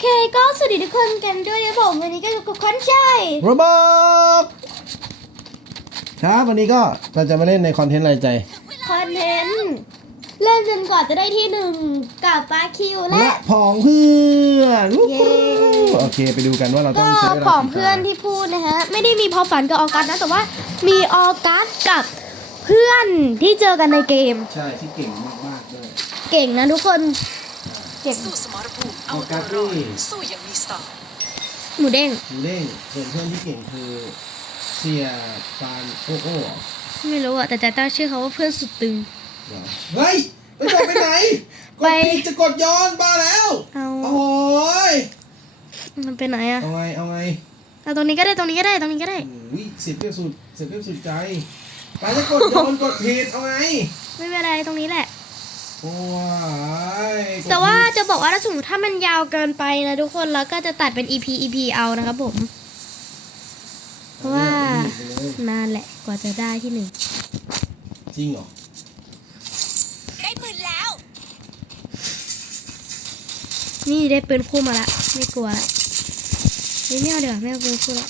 เคก็สวัสดีทุกคนกันด้วยนะผมวันนี้ก็อยู่กับควันชัยโรบอกครับวันนี้ก็เราจะมาเล่นในคอนเทนต์อะไรใจคอนเทนต์เล่นจนกว่าจะได้ที่หนึ่งกับปาคิวและและผองเพื่อนวู้เย้ฮู้โอเคไปดูกันว่าเราต้ก็องใช้เวลาของกี่เพื่อนตาที่พูดนะฮะ ไม่ได้มีพอฝันกับออกัสนะ แต่ว่ามีออกัสกับเพื่อนที่เจอกันในเกม ใช่ที่เก่งมากๆด้วยเก่งนะทุกคน เก่งสู้สมรภูมิอเอาอกัตัวสรอนี่ดสู้อย่างมีสไตล์หมูเด้งหมูเด้งส่วนเพื่อนที่เก่งคือเสียปานโอ้โอ้เหรอไม่รู้อะแต่ใจตั้งชื่อเขาว่าเพื่อนสุดตึงเหรอเฮ้ยไปกดไปไหนกไปดผิดจะกดย้อนบ้าแล้วเอาโอ้ยมันไปไหนอะเอาไงเอาไงเอาตรงนี้ก็ได้ตรงนี้ก็ได้ตรงนี้ก็ได้อุ้ยเสียเปรียบสุดเสียเปรียบสุดใจไปจะกดย้อนกดผิดเอาไงไม่เป็นไรตรงนี้แหละ โอ้ยกดแต่ว่าผิดจะบอกว่าถ้าสมมติถ้ามันยาวเกินไปนะทุกคนแล้วก็จะตัดเป็น EP EP เอานะครับผม เพราะว่าไปเลยนานแหละกว่าจะได้ที่หนึ่งจริงเหรอได้ปืนแล้ว นี่ได้ปืนคู่มาละ ไม่กลัวละเฮ้ยไม่เอาเดี๋ยวาไม่เอาปืนคู่ละ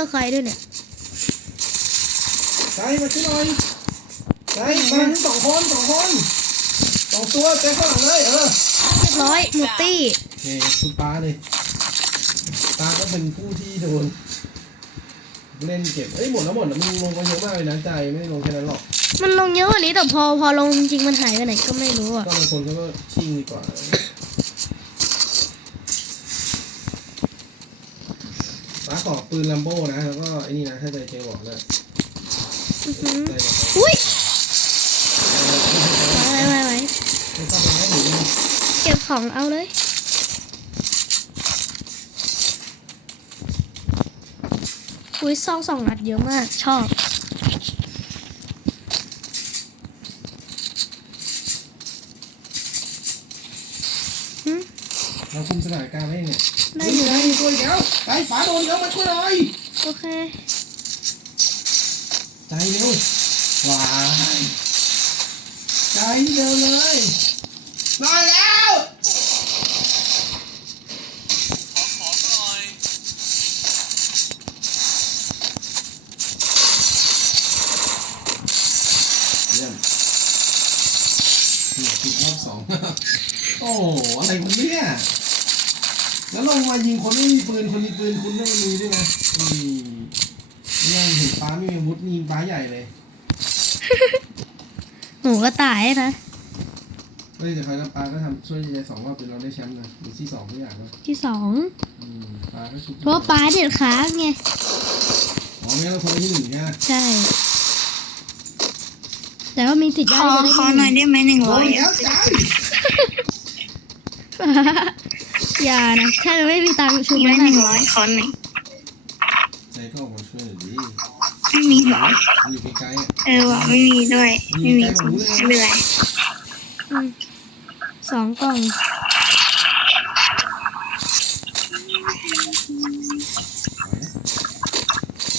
อใครด้วยเนี่ยใจมาช่วยหน่อยใจมาสองคนสองคนสองตัวเต็มข้างหลังเลยเออเรียบร้อยหมดตี้โอเคคุณป้าเลยป้าก็เป็นผู้ที่โดนเล่นเก็บเอ้ยหมดแล้วหมดแล้วมึงลงมาเยอะมากเลยนะใจไม่ได้ลงแค่นั้นหรอกมันลงเยอะกว่านี้แต่พอพอลงจริงๆมันหายไปไหนก็ไม่รู้อะก็บางคนเขาก็ชิ่งดีกว่า ป้าขอปืนลัมโบ้นะ แล้วก็ไอ้นี่นะ ถ้าใจเจบอกนะอื้อหือใจบอกอุ้ยเขาไว้ไว้ไว้ไม่ต้องไปให้หนูนะเก็บของเอาเลย อุ้ยซองสองนัดเยอะมาก ชอบเราคุมสถานการณ์ได้เนี่ยได้ได้ ออยู่ยู่ได้อยู่ตัวอีกแล้วไปป๋าโดนแล้วมาช่วยหน่อยโอเค ใจเร็วว้ายใจเร็วเลยมาแล้ว นไม่มีปืนคนมีปืนคุณไม่มีด้วยนะอืมนี่เห็นป้าไม่มีอาวุธนี่ยิงป้าใหญ่เลยหนูก็ตายนะเฮ้ยแต่ใครแล้วปาก็ทำช่วยใจสองรอบจนเราได้แชมป์เลยหรือที่สองทุกอย่างเลยที่สองอืมปาก็ชุบเพราะว่าป้าเด็ดค้างไงอ๋อไม่งั้นเราคนละที่หนึ่งใช่ไหมใช่ แต่ว่ามีสิทธิ์ขได้อจะได้ขอหน่อยได้ไหมหนึ่งโอ้ร้อยยแล้วใจ อย่านะแค่ไม่มีตังค์ชูได้ไม่หได้นึ่งร้อยขอหน่อยใจก็ออกมาช่วยหน่อยดิไม่มีเหรอมันอยู่ไกลๆอะเออว่ะไม่มีด้วย ไม่มีจริงไม่เป็นไรอืมสองกล่อง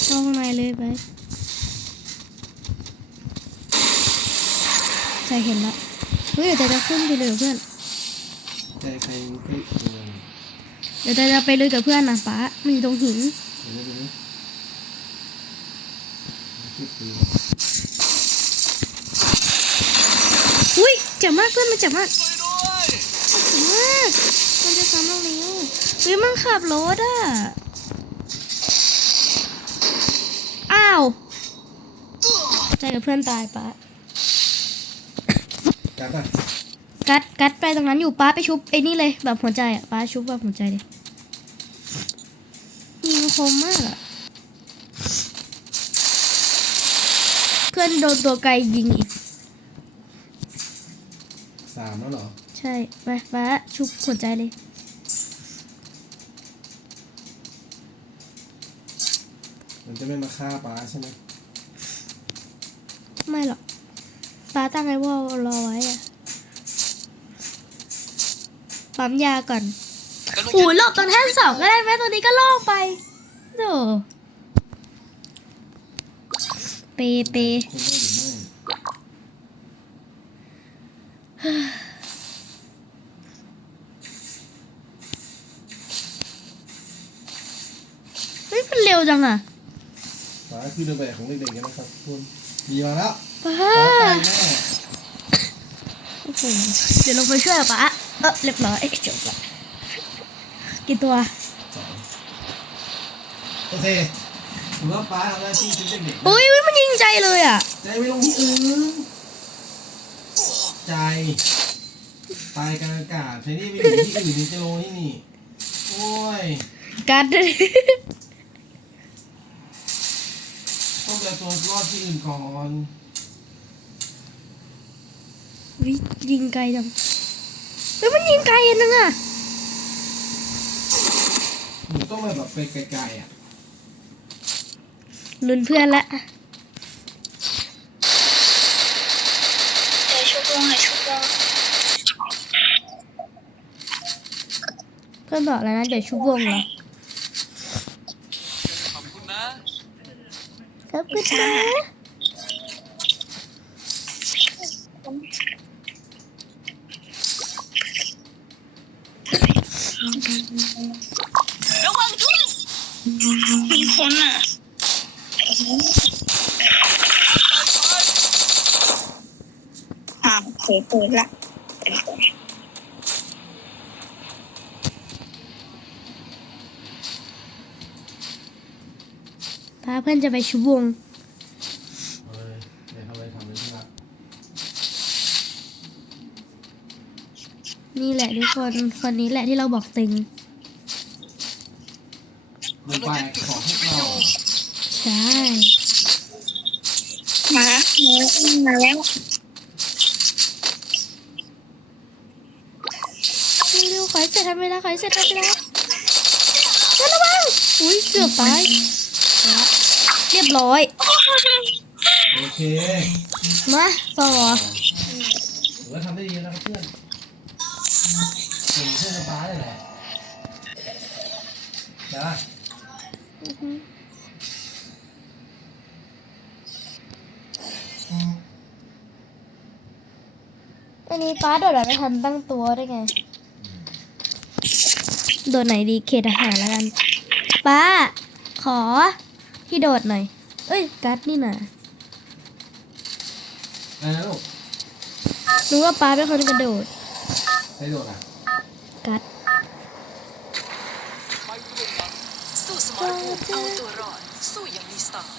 เข้าข้างในเลยไปใจเห็นละเฮ้ยเดี๋ยวใจจะขึ้นไปเลยกับเพื่อน ใจใครมันคือเออ เดี๋ยวใจจะไปเลยกับเพื่อนนะป้ามันอยู่ตรงหินอุ้ยเจ็บมากเพื่อนมันเจ็บมากเจ็บมากมันจะซ้ำเราแล้วเฮ้ยมันขับรถอะ อ้าวใจกับเพื่อนตายป้าการป่ะ กัดกัดไปตรงนั้นอยู่ป้าไปชุบไอ้นี่เลยแบบหัวใจอะป้าชุบแบบหัวใจเลยยิงคมมากอะเพื่อนโดนตัวไกลยิงอีก สามแล้วเหรอ ใช่ไปป้าชุบหัวใจเลย มันจะไม่มาฆ่าป้าใช่ไหมไม่หรอกป้าตั้งไอ้วอลรอไว้อะ ปั๊มยาก่อนโอ้ยหลบตรงแท่นสองก็ได้ไหมตัวนี้ก็โล่งไปโธ่เปเปคนได้หรือไม่เฮ้ยมันเร็วจังอะฟ้าคือเดินแบบของเด็กๆกันนะครับทุกคนมีมาแล้วป้าฟ้าไปแน่โอ้โหเดี๋ยวลงไปช่วยป้า เออเรียบร้อยจบละกี่ตัวสองโอเคถือว่าป้าทำหน้าที่ชุดเด็กๆนะอุ้ยอุ๊ยมันยิงใจเลยอะใจไม่ลงที่อื่นใจตายกลางอากาศใช้นี่ไปอยู่ที่อื่นนี่จะลงที่นี่ โอ้ย กัด ต้องไปเอาตัวรอดที่อื่นก่อนวิยิงไกลจัง เฮ้ยมันยิงไกลอันนึงอะหนูต้องแบบไปไกลๆอะลุ้นเพื่อนละเดี๋ยวชุบลงเลยชุบลงเพื่อนบอกแล้วนะเดี๋ยวชุบวงเหรอขอบคุณนะครับคุณนะระ อ่าวเผยเปิดละพาเพื่อนจะไปชุบวงเอาเลยเดี๋ยวทำอะไรทำเลยที่รักนี่แหละทุกคนคนนี้แหละที่เราบอกตึง ดูไปของพวกเรา ใช่ มา มาแล้วเร็วๆขอให้เสร็จทันเวลาขอให้เสร็จทันเวลาระวังอุ้ยเกือบไปเรียบร้อย โอเคมาต่อถือว่าทำได้ดีนะครับเพื่อนเก่งเพื่อนกับป้าเลยแหละจ้า อันนี้ป้าโดดแบบไม่ทันตั้งตัวได้ไง โดดไหนดีเขตอาหารแล้วกันป้า ขอที่โดดหน่อย เอ้ยกัดนี่นะอะไรนะลูกรู้ว่าป้าเป็นคนกระโดดใช้โดดอะกัดไปเรื่องนั้นสู้สมรภูมิเอาตัวรอดสู้อย่างมีสไตล์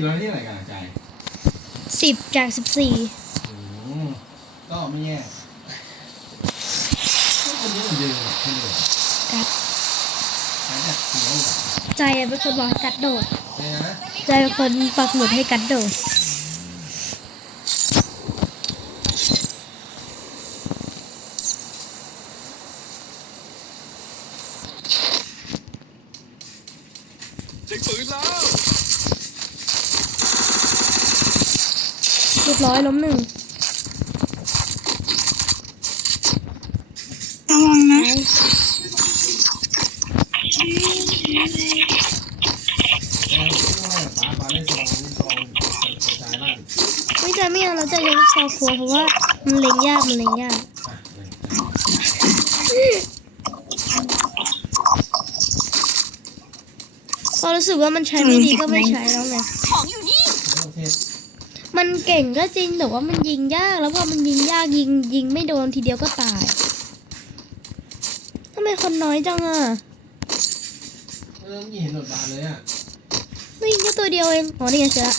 ไม่กี่ร้อยที่ไหนกันอะใจสิบจากสิบสี่อืมก็ไม่แย่ก็คนนี้เหมือนเดิมอะคนเดิมกัดใช้แบบหัวหัวใจเป็นคนบอกให้กัดโดดใช่นะ ใจเป็นคนปักหมุดให้กัดโดด เจ๊งปืนแล้ว เรียบร้อยล้มหนึ่งระวังนะแล้วช่วยป้าป้าได้ซองซองกระจายล่างไม่ใจไม่เอาเราจะยกซอครัวเพราะว่ามันเล็งยากมันเล็งยากอะเลยพอรู้สึกว่ามันใช้ไม่ดีก็ไม่ใช้แล้วไงของอยู่นี่โอเค มันเก่งก็จริงแต่ว่ามันยิงยาก แล้วพอมันยิงยากยิงยิงไม่โดนทีเดียวก็ตายทำไมคนน้อยจังอะเริ่มยิงเห็นหนวดบานเลยอะไม่ยิงแค่ตัวเดียวเองอ๋อนี่ไงเจอละ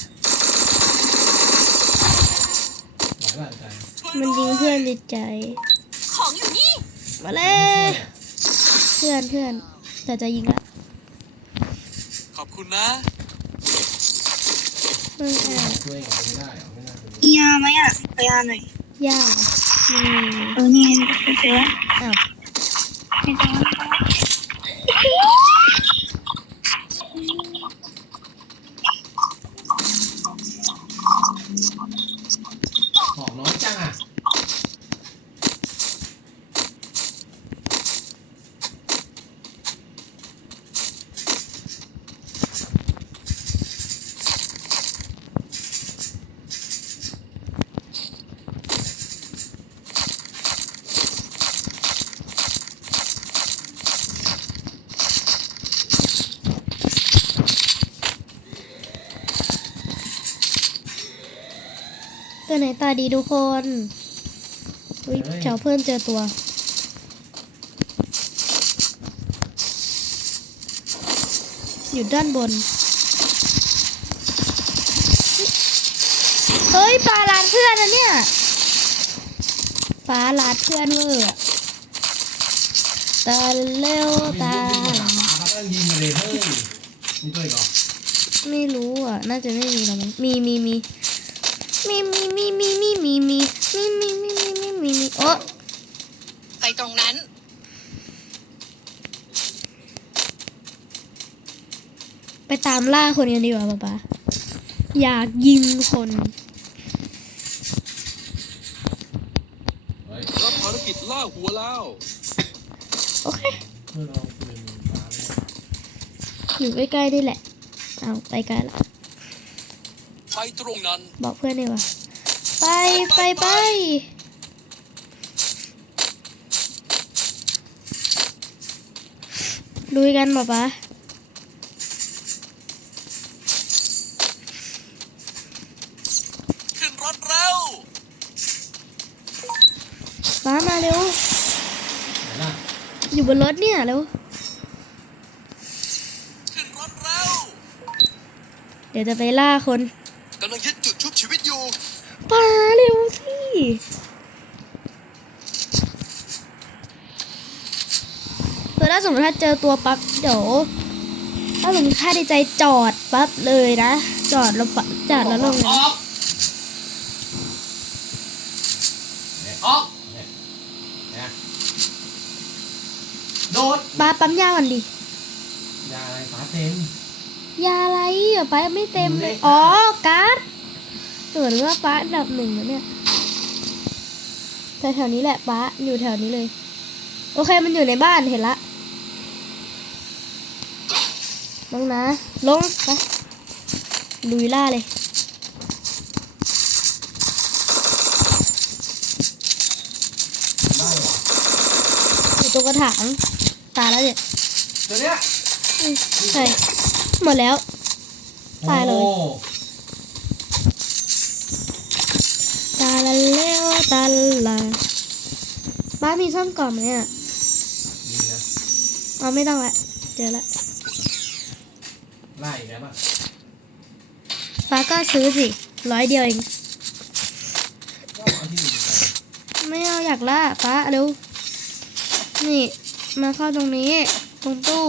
หลายหลายใจมันยิงเพื่อนจิตใจ ของอยู่นี่ มาเลยเพื่อนเพื่อนแต่จะยิงละคุณนะเออแอบช่วยเอออกไปไม่ได้เหรอไม่น่าจะมียาไหมอะขอยาหน่อยยาอืมเออนี่ไปซื้ออ้าวไม่ต้องของ ตัวไหนตาดีทุกคนอุ้ยแถวเพื่อนเจอตัว อยู่ด้านบน เฮ้ยปลาลาดเพื่อนนะเนี่ยปลาลาดเพื่อนเวอร์อะตาเร็วตาวิ่งมาหาปลาเขาก็ยิงมาเลยเฮ้ยมีตัวอีกเหรอไม่รู้อะ น่าจะไม่มีหรอกมั้งมีมี มีมีมีมีมีมีมีมีมีมีมีมีมีมีมีโอ้ไปตรงนั้น ไปตามล่าคนกันดีกว่าป๊าป๊าอยากยิงคนเฮ้ยรับภารกิจล่าหัวแล้ว โอเคเพื่อนเอาปืนปลาเลยอยู่ใกล้ๆนี่แหละ เอาไปไกลละไป ตรงนั้น บอกเพื่อนดีกว่าไปไปไปลุยกันป๊าป๊าขึ้นรถเร็วป๊ามาเร็วไหนล่ะอยู่บนรถเนี่ยเร็ว ขึ้นรถเร็ว เดี๋ยวจะไปล่าคน กำลังยึดจุดชุบชีวิตอยู่ ป๊าเร็ว สิคือถ้าสมมติถ้าเจอตัวปั๊บเดี๋ยวถ้าสมมติค่าในใจจอดปั๊บเลยนะ จอดแล้วปะจอดแล้วลงเลยอนะอกเนี่ยออกเนี่ยเนี่ยโดดป้าปั๊มยาก่อนดิยาอะไรปลาเต็มยาอะไรอะป้ายังไม่เต็มเลยเลขอ๋อ การ์ดตรวจว่าป้าอันดับหนึ่งแล้วเนี่ย แต่แถวนี้แหละป้าอยู่แถวนี้เลย โอเคมันอยู่ในบ้านเห็นละลงนะลงไปลุยล่าเลยได้เหรออยู่ตรงกระถางตายแล้วเนี่ยตัวเนี้ยอืมใช่หมดแล้ว ตายเลย โอ้ตาละเลวตาละป้ามีซ่อมก่อนไหมอะดีนะเอาไม่ต้องละเจอละไล่อีกแล้วป่ะป้าก็ซื้อสิร้อยเดียวเอง ก็เอาที่หนึ่งไปไม่เอาอยากล่าป้าเร็ว นี่มาเข้าตรงนี้ ตรงตู้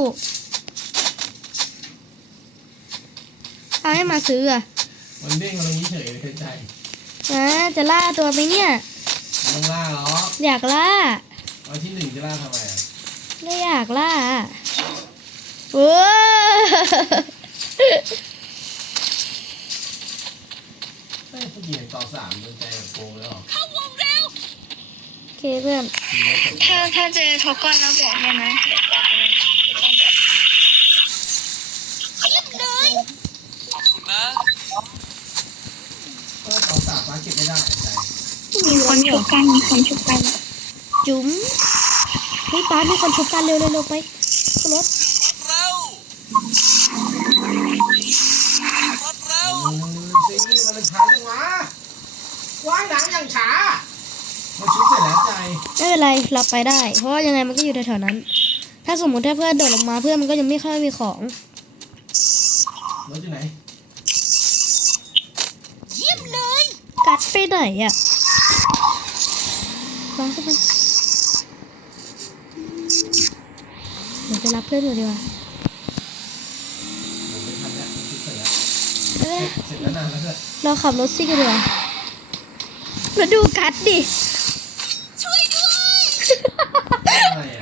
ป้าไม่มาซื้ออะ มันเด้งมาตรงนี้เฉยเลยใจ นะจะล่าตัวไปเนี่ยไม่ต้องล่าหรอกอยากล่าเอาที่หนึ่งจะล่าทำไมอะไม่อยากล่าอะโอ้ไม่ผู้หญิงต่อสามโดนใจแบบโกงเลยหรอโอเคเพื่อนทีนี้จบถ้าถ้าเจอโทก้อนแล้วบอกได้ไหมเดี๋ยวจะเอา ขอบคุณนะ ก็ต่อสา มฟ้าเก็บไม่ได้ใจมีคนชุบกันมีคนชุบกัน จุ๋มเฮ้ยป้ามีคนชุบกันเร็วเร็วเร็วไปขึ้นรถรถเร็วอืมซิงนี่มันเป็นช้าจังวะว่ายน้ำอย่างช้ามันชุบเสร็จแล้วใจไม่เป็นไรรับไปได้ เพราะว่ายังไงมันก็อยู่แถวๆนั้น ถ้าสมมติถ้าเพื่อนโดดลงมาเพื่อนมันก็ยังไม่ค่อยมีของรถอยู่ไหน กัดไปไหนอะวางขึ้นมาเดี๋ยวไปรับเพื่อนก่อนดีกว่าผมไม่ทันเอ้ยเสร็จแล้วนานแล้วด้วยเราขับรถซิ่งกันดีกว่ามาดูกัดดิอะไรอะ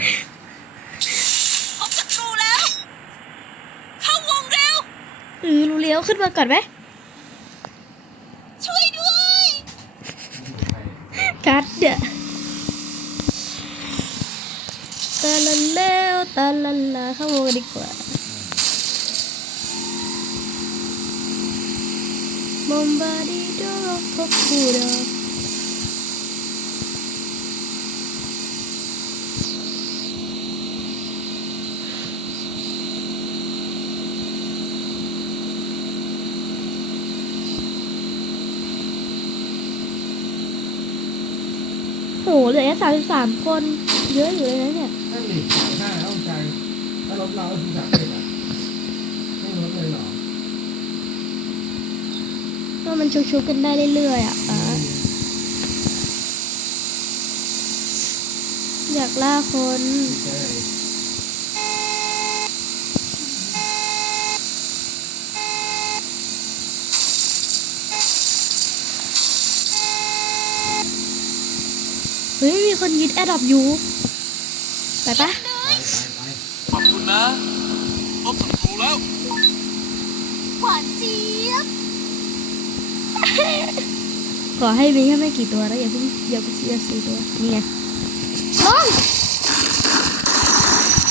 พบศัตรูแล้ว เข้าวงเร็วเออรู้เลี้ยวขึ้นมาก่อนไหม ช่วยด้วย กัดเด้อ ตาละเลวตาละลาเข้าวงกันดีกว่าบอมบาดิโดโรคคูโดโหเหลือแค่สามสิบสามคน เยอะอยู่เลยนะเนี่ย นั่นดิสามห้าเข้าใจถ้ารถ เราก็คือสามเจ็ดอะไม่ลดเลยเหรอก็มันชุบๆกันได้เรื่อยๆอะป๊าอยากล่าคนใช่เฮ้ย มีคนยึดแอดดอปอยู่ ไปปะ นะพบศัตรูแล้ว หวานเจี๊ยบ ขอให้มีแค่ไม่กี่ตัวนะอย่าเพิ่งอย่าเพิ่งอย่าสี่ตัวนี่ไงน้อง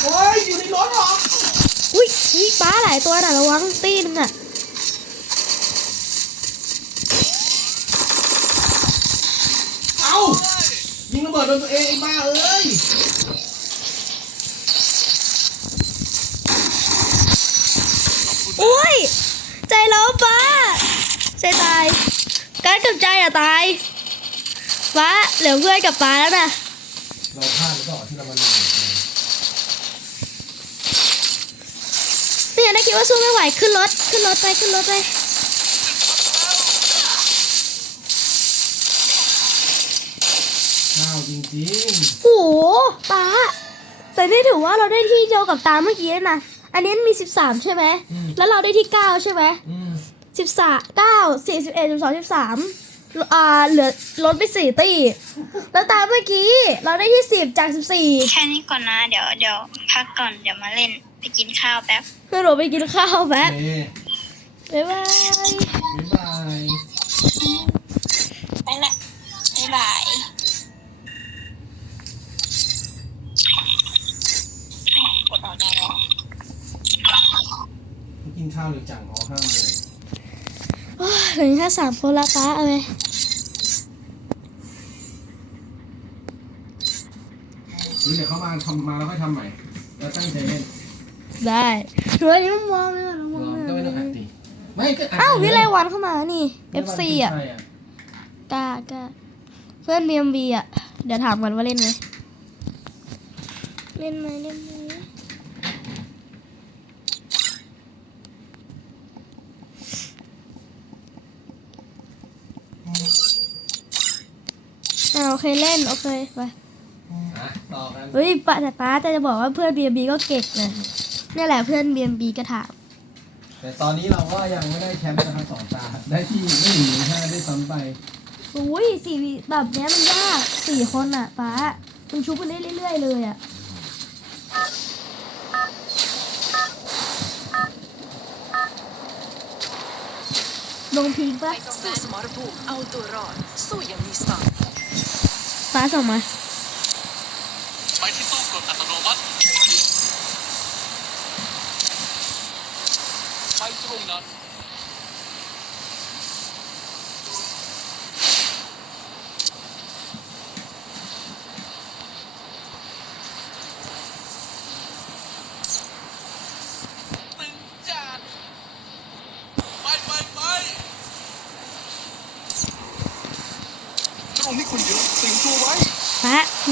โอ้ยอยู่ในรถเหรออุ้ยอุ้ยป้าหลายตัวน่ะระวังตีนึงอะเอ้ายิงระเบิดโดนตัวเองไอ้บ้าเอ้ยอุ้ย ใจร้อนป้า ใจตาย การกับใจอะตายป้าเหลือเพื่อนกับป้าแล้วนะเราพลาดหรือเปล่าที่เรามาลงเนี่ยได้คิดว่าสู้ไม่ไหวขึ้นรถขึ้นรถไปขึ้นรถไปข้าวจริงโอ้โหป้าแต่นี่ถือว่าเราได้ที่เดียวกับตามเมื่อกี้นะอันนี้มี 13 ใช่ไหม แล้วเราได้ที่ 9 ใช่ไหม ๆอืม สิบสามเก้าสี่สิบเอ็ดสิบสองสิบสามอ่าเหลือลดไปสี่ตีแล้วตามเมื่อกี้ เราได้ที่สิบจากสิบสี่แค่นี้ก่อนนะ เดี๋ยวเดี๋ยวพักก่อนเดี๋ยวมาเล่นไปกินข้าวแป๊บเพื่อหนูไปกินข้าวแป๊บเอ๊ะบ๊ายบายบ๊ายบายไปละบ๊ายบายกดออกได้แล้วกินข้าวหรือจังอ๋อห้ามเลย โอ้ยเหลือแค่สามคนละป้าเอาไหมหรือเดี๋ยวเขามาทำมาแล้วค่อยทำใหม่ แล้วตั้งใจเล่นได้หรืออันนี้มันวอร์มเลยอะรวออร์มก็ไม่ต้องอัดดิไม่ก็อัดอ้าวไปวิเลไลยวันเข้ามานี่ FC อะใช่กล้ากล้าเพื่อน BMB อะ เดี๋ยวถามกันว่าเล่นไหมเล่นไหมเล่นไหมอ่าโอ เคเล่นโอเคไปอะต่อกันเฮ้ยป้าแต่ป้าแต่จะบอกว่าเพื่อน BMB ก็เก่งนะนี่แหละเพื่อน BMB ก็ถามแต่ตอนนี้เราก็ยังไม่ได้แชมป์นะครับสองตา ได้ที่ไม่หนึ่งหรือห้าได้ซ้ำไปอุ้ยสี่แบบเนี้ยมันยากสี่คนอะป้ามันชุบไปเรื่อย ๆ เลยอะลงพิงปะสู้สมรภูมิเอาตัวรอดสู้อย่างมีสไต ล์ป้า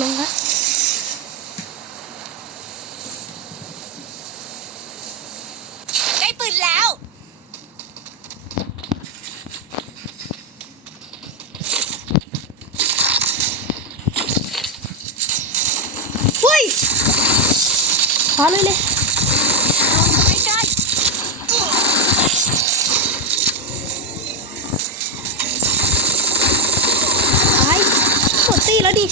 ลงละได้ปืนแล้ว เฮ้ยขอเลยเลยไไปกดตีแล้วดิ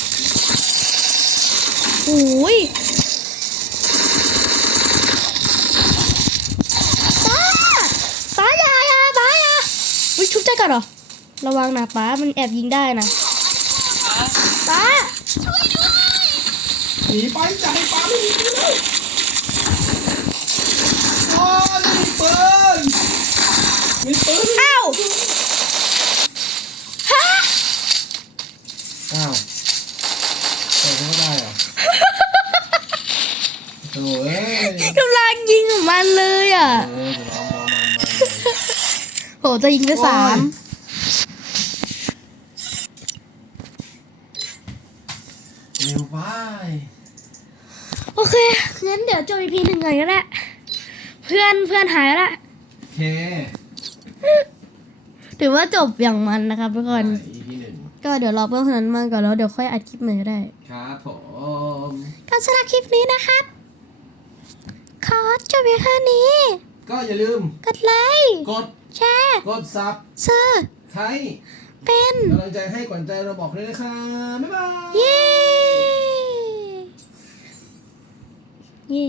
อ้ยป้าป้าอย่าอย่าป้าอย่าอุ้ยชุบใจกันเหรอ ระวังนะป้ามันแอบยิงได้นะป้าหนีไปจะให้ป้าไม่มีปืนแล้วโอ้ยมีปืนมีปืน อ้าวฮะ อ้าวเปิดไม่ได้เหรอโถ่เอ้ย กำลังยิงของมันเลยอะ เออเดี๋ยวเอามามามา โหจะยิงไปสามเร็วไปโอเคงั้นเดี๋ยวจบ EP หนึ่งก่อนก็ได้เพื่อนเพื่อนหายแล้วละโอเคถือว่าจบอย่างมันนะครับทุกคน อีพีหนึ่งก็เดี๋ยวรอเพื่อนคนนั้นมาก่อนแล้วเดี๋ยวค่อยอัดคลิปใหม่ก็ได้ ครับผมก็สำหรับคลิปนี้นะครับ ขอจบเพียงแค่นี้ ก็อย่าลืม กดไลค์ กด แชร์กดซับเซอร์ใครเป็นกำลังใจให้ก่อนใจเราบอกเลยนะคะบ๊ายบาย เย้ เย้